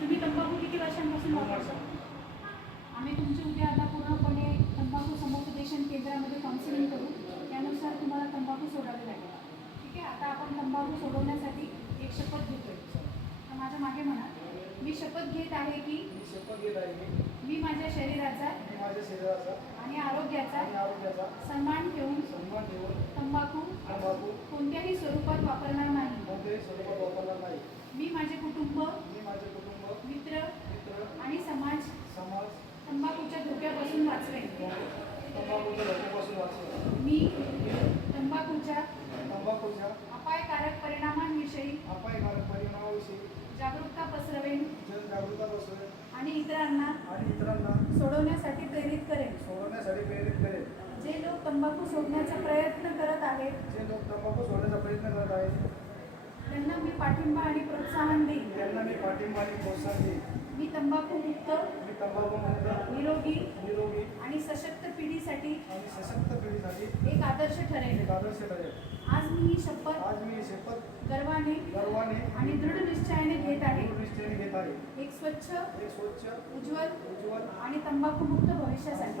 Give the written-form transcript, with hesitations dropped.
तुम्ही तंबाखू किती वर्षांपासून वापरता? आम्ही तुमची उद्या आता पूर्णपणे तंबाखू समुपदेशन केंद्रामध्ये काउन्सिलिंग करू. त्यानुसार तुम्हाला तंबाखू सोडावे लागेल. ठीक आहे. आता आपण तंबाखू सोडवण्यासाठी एक शपथ घेतोय. तर माझ्या मागे म्हणा, मी शपथ घेत आहे की मी माझ्या शरीराचा आणि आरोग्याचा सन्मान ठेवून तंबाखू कोणत्याही स्वरूपात वापरणार नाही. मी माझे कुटुंब, मित्र आणि समाज तंबाखूच्या धोक्यापासून वाचवेन. मी तंबाखूच्या अपायकारक परिणामांविषयी जागरूकता पसरवेन आणि इतरांना सोडवण्यासाठी प्रेरित करेन. जे लोक तंबाखू सोडण्याचा प्रयत्न करत आहेत त्यांना मी पाठिंबा आणि प्रोत्साहन देईन. मी तंबाखू मुक्त, निरोगी आणि सशक्त पिढीसाठी एक आदर्श ठरेल. आज मी ही शपथ गर्वाने आणि दृढ निश्चयाने घेत आहे. एक स्वच्छ, उज्ज्वल आणि तंबाखू मुक्त भविष्यासाठी.